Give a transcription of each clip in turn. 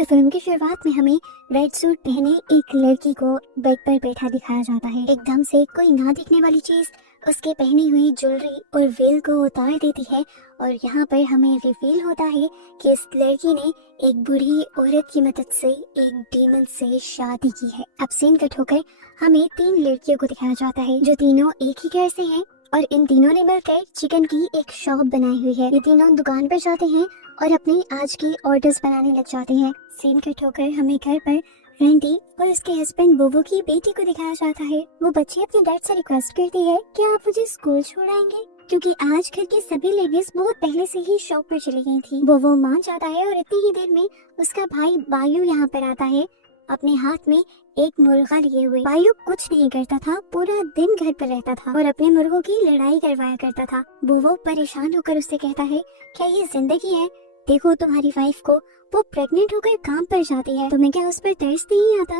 तो फिल्म की शुरुआत में हमें रेड सूट पहने एक लड़की को बेड पर बैठा दिखाया जाता है। एकदम से कोई ना दिखने वाली चीज उसके पहनी हुई ज्वेलरी और वेल को उतार देती है और यहाँ पर हमें रिवील होता है कि इस लड़की ने एक बूढ़ी औरत की मदद से एक डीमन से शादी की है। अब सीन कट होकर हमें 3 लड़कियों को दिखाया जाता है जो तीनों एक ही घर से हैं और इन तीनों ने मिलकर चिकन की एक शॉप बनाई हुई है। ये तीनों दुकान पर जाते हैं और अपने आज की ऑर्डर्स बनाने लग जाते हैं। सीन कट होकर हमें घर पर रैंडी और उसके हस्बैंड बोबो की बेटी को दिखाया जाता है। वो बच्ची अपने डैड से रिक्वेस्ट करती है कि आप मुझे स्कूल छोड़ाएंगे, क्योंकि आज घर की सभी लेडीज बहुत पहले से ही शॉप पर चली गई थी। बोबो मान जाता है और इतनी ही देर में उसका भाई बायू यहाँ पर आता है अपने हाथ में एक मुर्गा लिए हुए। बायू कुछ नहीं करता था, पूरा दिन घर पर रहता था और अपने मुर्गों की लड़ाई करवाया करता था। बोबो परेशान होकर उससे कहता है, क्या ये जिंदगी है? देखो तुम्हारी वाइफ को, वो प्रेग्नेंट होकर काम पर जाती है, तुम्हें क्या उस पर तरस नहीं आता?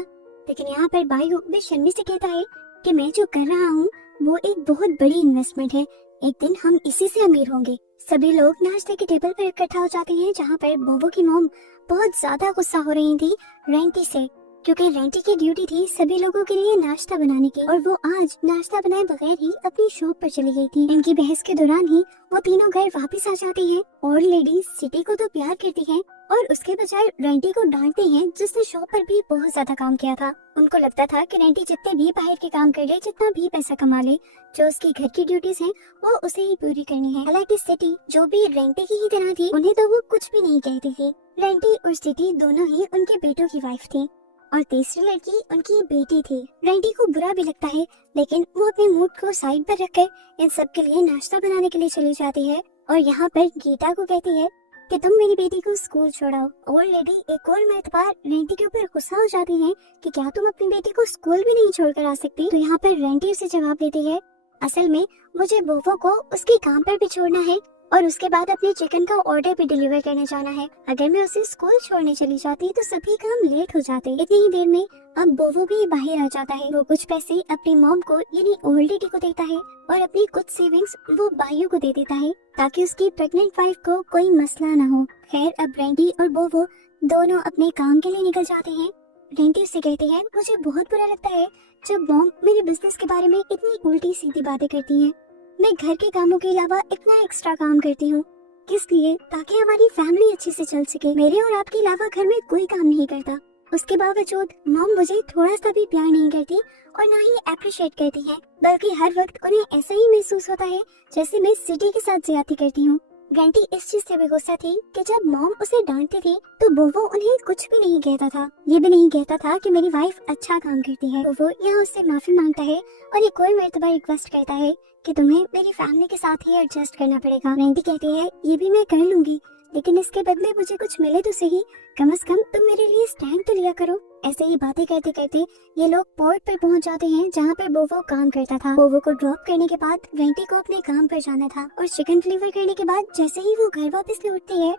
लेकिन यहाँ पर बायू बेशर्मी से कहता है कि मैं जो कर रहा हूँ वो एक बहुत बड़ी इन्वेस्टमेंट है, एक दिन हम इसी से अमीर होंगे। सभी लोग नाश्ते के टेबल पर इकट्ठा हो जाते हैं, जहाँ पर बोबो की मॉम बहुत ज्यादा गुस्सा हो रही थी रैंटी से, क्योंकि रैंटी की ड्यूटी थी सभी लोगों के लिए नाश्ता बनाने की और वो आज नाश्ता बनाए बगैर ही अपनी शॉप पर चली गई थी। इनकी बहस के दौरान ही वो तीनों घर वापस आ जाती हैं और लेडीज सिटी को तो प्यार करती हैं और उसके बजाय रैंटी को डांटती हैं, जिसने शॉप पर भी बहुत ज्यादा काम किया था। उनको लगता था कि रैंटी जितने भी बाहर के काम कर ले, जितना भी पैसा कमा ले, जो उसकी घर की ड्यूटीज हैं वो उसे ही पूरी करनी है। हालांकि सिटी जो भी रैंटी की ही तरह थी, उन्हें तो वो कुछ भी नहीं कहती थी। रैंटी और सिटी दोनों ही उनके बेटों की वाइफ थी और तीसरी लड़की उनकी बेटी थी। रैंडी को बुरा भी लगता है, लेकिन वो अपने मूड को साइड पर रखकर इन सब के लिए नाश्ता बनाने के लिए चली जाती है और यहाँ पर गीता को कहती है कि तुम मेरी बेटी को स्कूल छोड़ाओ। और लेडी एक और मर्तबा रैंडी के ऊपर गुस्सा हो जाती है कि क्या तुम अपनी बेटी को स्कूल भी नहीं छोड़कर आ सकती? तो यहाँ पर रैंडी उसे जवाब देती है, असल में मुझे बोबो को उसके काम पर भी छोड़ना है और उसके बाद अपने चिकन का ऑर्डर भी डिलीवर करने जाना है। अगर मैं उसे स्कूल छोड़ने चली जाती तो सभी काम लेट हो जाते। इतनी ही देर में अब बोबो भी बाहर आ जाता है। वो कुछ पैसे अपनी मॉम को यानी ओल्ड लेडी को देता है और अपनी कुछ सेविंग्स वो बायू को दे देता है ताकि उसकी प्रेग्नेंट वाइफ को कोई मसला न हो। खैर अब रैंडी और बोबो दोनों अपने काम के लिए निकल जाते हैं। रैंडी उससे कहती है, मुझे बहुत बुरा लगता है जब मॉम मेरे बिजनेस के बारे में इतनी उल्टी सीधी बातें करती है। मैं घर के कामों के अलावा इतना एक्स्ट्रा काम करती हूँ, किस लिए? ताकि हमारी फैमिली अच्छे से चल सके। मेरे और आपके अलावा घर में कोई काम नहीं करता, उसके बावजूद मॉम मुझे थोड़ा सा भी प्यार नहीं करती और ना ही अप्रिशिएट करती है, बल्कि हर वक्त उन्हें ऐसा ही महसूस होता है जैसे मैं सिटी के साथ ज्यादती करती हूँ। रैंटी इस चीज से भी गुस्सा थी कि जब मॉम उसे डांटती थी तो बोबो उन्हें कुछ भी नहीं कहता था। ये भी नहीं कहता था कि मेरी वाइफ अच्छा काम करती है। बोबो यहाँ उससे माफी मांगता है और एक और मर्तबा रिक्वेस्ट करता है कि तुम्हें मेरी फैमिली के साथ ही एडजस्ट करना पड़ेगा। रैंटी कहती है, ये भी मैं कर लूंगी, लेकिन इसके बदले मुझे कुछ मिले तो सही, कम से कम तुम मेरे लिए स्टैंड तो लिया करो। ऐसे ही बातें करते करते ये लोग पोर्ट पर पहुंच जाते हैं, जहाँ पर बोबो काम करता था। बोबो को ड्रॉप करने के बाद रैंटी को अपने काम पर जाना था और चिकन डिलीवर करने के बाद जैसे ही वो घर वापस लौटती है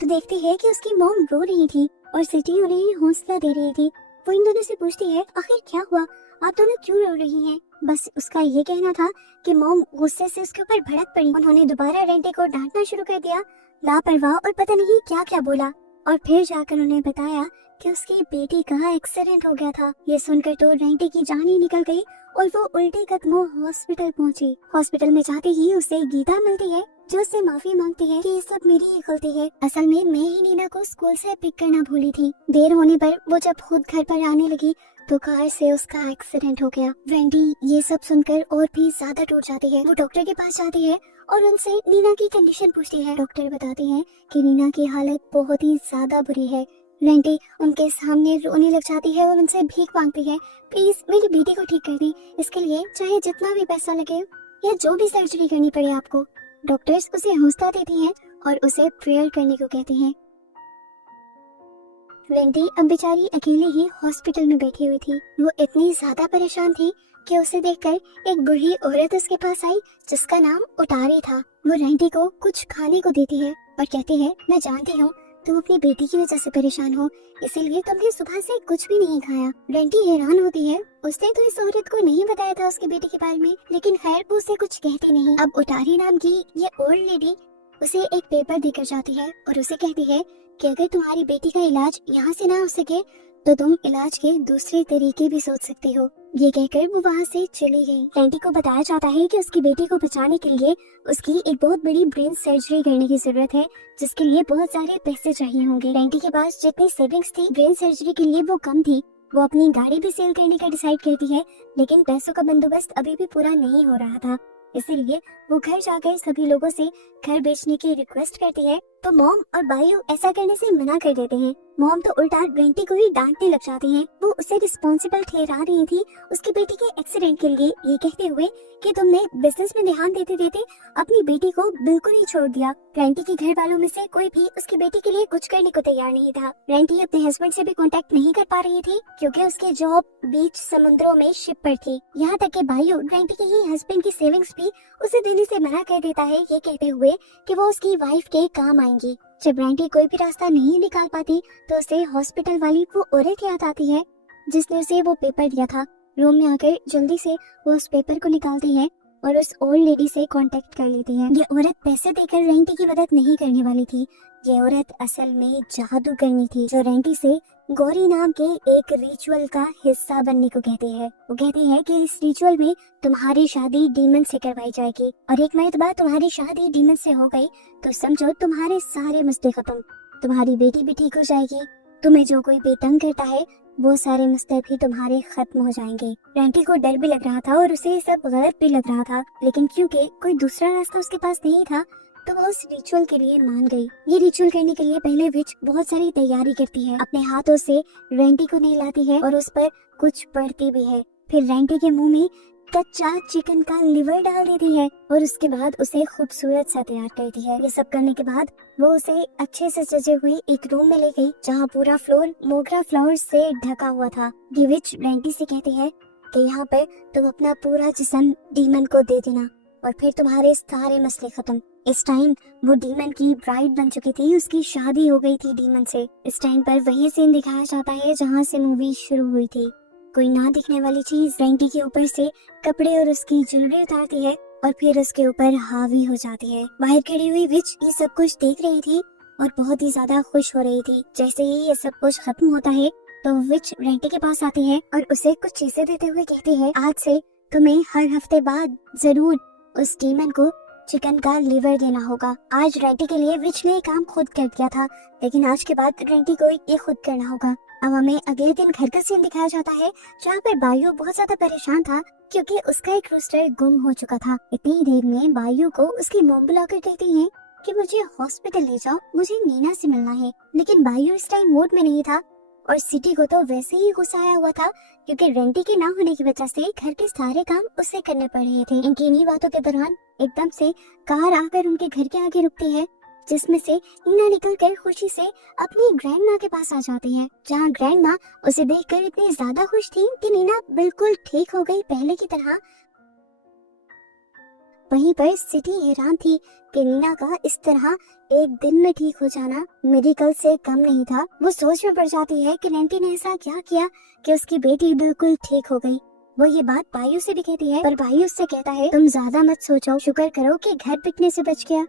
तो देखती है कि उसकी मॉम रो रही थी और सिटी उन्हें हौसला दे रही थी। वो इन दोनों से पूछती है, आखिर क्या हुआ, आप दोनों क्यों रो रही हैं? बस उसका ये कहना था कि मॉम गुस्से से उसके ऊपर भड़क पड़ी। उन्होंने दोबारा रैंटी को डांटना शुरू कर दिया, लापरवाह और पता नहीं क्या क्या बोला और फिर जाकर उन्हें बताया कि उसकी बेटी का एक्सीडेंट हो गया था। ये सुनकर तो रैंटी की जान ही निकल गई और वो उल्टे कदमों हॉस्पिटल पहुंची। हॉस्पिटल में जाते ही उसे गीता मिलती है जो उससे माफी मांगती है कि ये सब मेरी ही गलती है, असल में मैं ही नीना को स्कूल से पिक करना भूली थी। देर होने पर वो जब खुद घर पर आने लगी तो कार से उसका एक्सीडेंट हो गया। रैंडी ये सब सुनकर और भी ज्यादा टूट जाती है। वो डॉक्टर के पास जाती है और उनसे नीना की कंडीशन पूछती है। डॉक्टर बताते हैं कि नीना की हालत बहुत ही ज्यादा बुरी है। रैंडी उनके सामने रोने लग जाती है और उनसे भीख मांगती है, प्लीज मेरी बेटी को ठीक कर दें, इसके लिए चाहे जितना भी पैसा लगे या जो भी सर्जरी करनी पड़े आपको। डॉक्टर्स उसे हौसला देती हैं और उसे प्रेयर करने को कहते हैं। रैंडी अब बेचारी अकेली ही हॉस्पिटल में बैठी हुई थी। वो इतनी ज्यादा परेशान थी कि उसे देखकर एक बूढ़ी औरत उसके पास आई जिसका नाम उटारी था। वो रैंडी को कुछ खाने को देती है और कहती है, मैं जानती हूँ तुम अपनी बेटी की वजह से परेशान हो, इसीलिए तुमने सुबह से कुछ भी नहीं खाया। रैंडी हैरान होती है, उसने तो इस औरत को नहीं बताया था उसकी बेटी के बारे में, लेकिन खैर वो उसे कुछ कहती नहीं। अब उटारी नाम की ये ओल्ड लेडी उसे एक पेपर देकर जाती है और उसे कहती है कि अगर तुम्हारी बेटी का इलाज यहाँ से ना हो सके तो तुम इलाज के दूसरे तरीके भी सोच सकती हो। ये कहकर वो वहाँ से चली गई। रैंडी को बताया जाता है कि उसकी बेटी को बचाने के लिए उसकी एक बहुत बड़ी ब्रेन सर्जरी करने की जरूरत है, जिसके लिए बहुत सारे पैसे चाहिए होंगे। रैंडी के पास जितनी सेविंग्स थी ब्रेन सर्जरी के लिए वो कम थी। वो अपनी गाड़ी भी सेल करने का डिसाइड करती है, लेकिन पैसों का बंदोबस्त अभी भी पूरा नहीं हो रहा था। इसीलिए वो घर जाकर सभी लोगों से घर बेचने की रिक्वेस्ट करती है, तो मॉम और बायू ऐसा करने से मना कर देते हैं। मॉम तो उल्टा रैंडी को ही डांटने लग जाती हैं। वो उसे रिस्पॉन्सिबल ठहरा रही थी उसकी बेटी के एक्सीडेंट के लिए, ये कहते हुए कि तुमने बिजनेस में ध्यान देते देते अपनी बेटी को बिल्कुल ही छोड़ दिया। रैंडी के घर वालों में से कोई भी उसकी बेटी के लिए कुछ करने को तैयार नहीं था। रैंडी अपने हस्बैंड से भी कांटेक्ट नहीं कर पा रही थी, क्योंकि उसकी जॉब बीच समुद्रों में शिप पर थी। यहाँ तक कि बायू रैंडी के ही हस्बैंड की सेविंग्स भी उसे देने से मना कर देता है, ये कहते हुए कि वो उसकी वाइफ के काम आएंगी। जब रैंडी कोई भी रास्ता नहीं निकाल पाती तो उसे हॉस्पिटल वाली वो औरत याद आती है जिसने उसे वो पेपर दिया था। रूम में आकर जल्दी से वो उस पेपर को निकालती है और उस ओल्ड लेडी से कांटेक्ट कर लेती है। ये औरत पैसे देकर रैंडी की मदद नहीं करने वाली थी। ये औरत असल में जादू करनी थी, जो रैंडी से गौरी नाम के एक रिचुअल का हिस्सा बनने को कहती है। वो कहती है कि इस रिचुअल में तुम्हारी शादी डीमन से करवाई जाएगी, और एक महीने बाद तुम्हारी शादी डीमन से हो गई तो समझो तुम्हारे सारे मसले खत्म, तुम्हारी बेटी भी ठीक हो जाएगी, तुम्हें जो कोई बेतंग करता है वो सारे मसले भी तुम्हारे खत्म हो जाएंगे। रैंडी को डर भी लग रहा था और उसे सब गलत भी लग रहा था, लेकिन क्योंकि कोई दूसरा रास्ता उसके पास नहीं था तो वो उस रिचुअल के लिए मान गई। ये रिचुअल करने के लिए पहले विच बहुत सारी तैयारी करती है, अपने हाथों से रैंडी को नहलाती है और उस पर कुछ पढ़ती भी है। फिर रैंडी के मुंह में कच्चा चिकन का लिवर डाल देती है और उसके बाद उसे खूबसूरत सा तैयार करती है। ये सब करने के बाद वो उसे अच्छे से सजे हुए एक रूम में ले गई, जहाँ पूरा फ्लोर मोगरा फ्लावर्स से ढका हुआ था। ये विच रैंडी से कहती है कि यहाँ पर तुम अपना पूरा जिस्म डीमन को दे देना और फिर तुम्हारे सारे मसले खत्म। इस टाइम वो डीमन की ब्राइड बन चुकी थी, उसकी शादी हो गई थी डीमन से। इस टाइम पर वही सीन दिखाया जाता है जहाँ से मूवी शुरू हुई थी। कोई ना दिखने वाली चीज रैंडी के ऊपर से कपड़े और उसकी ज्वेलरी उतारती है और फिर उसके ऊपर हावी हो जाती है। बाहर खड़ी हुई विच ये सब कुछ देख रही थी और बहुत ही ज्यादा खुश हो रही थी। जैसे ही ये सब कुछ खत्म होता है तो विच रैंडी के पास आती है और उसे कुछ चीजें देते हुए कहती है, आज से तुम्हें हर हफ्ते बाद जरूर उस डीमन को चिकन का लिवर देना होगा। आज रैंडी के लिए विच ने काम खुद कर दिया था, लेकिन आज के बाद रैंडी को ये खुद करना होगा। अब हमें अगले दिन घर का सीन दिखाया जाता है, जहाँ पर बायू बहुत ज्यादा परेशान था क्योंकि उसका एक रोस्टर गुम हो चुका था। इतनी देर में बायू को उसकी मॉम बुलाकर कहती है कि मुझे हॉस्पिटल ले जाओ, मुझे नीना से मिलना है। लेकिन बायू इस टाइम मूड में नहीं था और सिटी को तो वैसे ही गुस्सा आया हुआ था क्योंकि रैंडी के ना होने की वजह से घर के सारे काम उसे करने पड़ रहे थे। इनकी इन्हीं बातों के दौरान एकदम से कार आकर उनके घर के आगे रुकती है, जिसमें से नीना निकलकर खुशी से अपनी ग्रैंड माँ के पास आ जाती है, जहाँ ग्रैंड माँ उसे देखकर इतनी ज्यादा खुश थी कि नीना बिल्कुल ठीक हो गई पहले की तरह। वहीं पर सिटी हैरान थी कि नीना का इस तरह एक दिन में ठीक हो जाना मेडिकल से कम नहीं था। वो सोच में पड़ जाती है कि रैंडी ने ऐसा क्या किया कि उसकी बेटी बिल्कुल ठीक हो गई। वो ये बात बायू से भी कहती है, पर बायू उससे कहता है, तुम ज्यादा मत सोचो, शुक्र करो कि घर बिकने से बच गया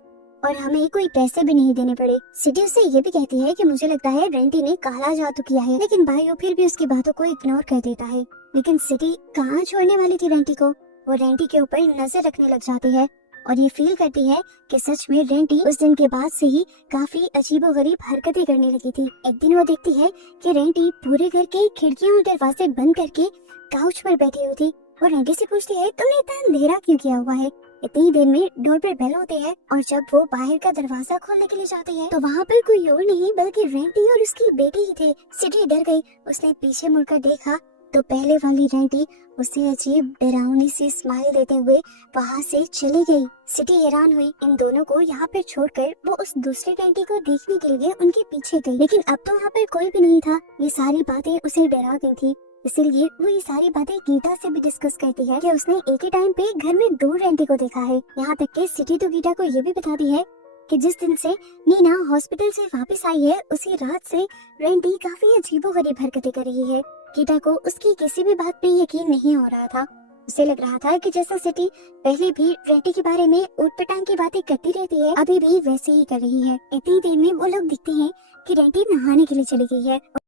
और हमें कोई पैसे भी नहीं देने पड़े। सिटी उससे ये भी कहती है कि मुझे लगता है रैंडी ने काला जादू किया है, लेकिन बायू फिर भी उसकी बातों को इग्नोर कर देता है। लेकिन सिटी कहाँ छोड़ने वाली थी रैंडी को। वो रैंडी के ऊपर नजर रखने लग जाती है और ये फील करती है कि सच में रैंडी उस दिन के बाद से ही काफी अजीबोगरीब हरकतें करने लगी थी। एक दिन वो देखती है कि रैंडी पूरे घर के खिड़कियां और दरवाजे बंद करके काउच पर बैठी हुई थी। वो रैंडी से पूछती है, तुमने इतना अंधेरा क्यों किया हुआ है? इतनी देर में डोर पर बेल होते हैं और जब वो बाहर का दरवाजा खोलने के लिए जाती है तो वहाँ पर कोई और नहीं बल्कि रैंडी और उसकी बेटी ही थे। सिटी डर गई। उसने पीछे मुड़कर देखा तो पहले वाली रैंडी उसे अजीब डरावनी सी स्माइल देते हुए वहाँ से चली गई। सिटी हैरान हुई। इन दोनों को यहाँ पर छोड़कर वो उस दूसरे रैंडी को देखने के लिए उनके पीछे गई, लेकिन अब तो वहाँ पर कोई भी नहीं था। ये सारी बातें उसे डरा गई थी, इसीलिए वो ये सारी बातें गीता से भी डिस्कस करती है कि उसने एक ही टाइम पे घर में 2 रैंडी को देखा है। यहाँ तक कि सिटी तो गीता को ये भी बताती है कि जिस दिन से नीना हॉस्पिटल से वापस आई है उसी रात से रैंडी काफी अजीबोगरीब हरकतें कर रही है। गीता को उसकी किसी भी बात पे यकीन नहीं हो रहा था। उसे लग रहा था कि जैसा सिटी पहले भी रैंडी के बारे में ऊट पटांग की बातें करती रहती है, अभी भी वैसे ही कर रही है। इतनी देर में वो लोग दिखते हैं कि रैंटी नहाने के लिए चली गई है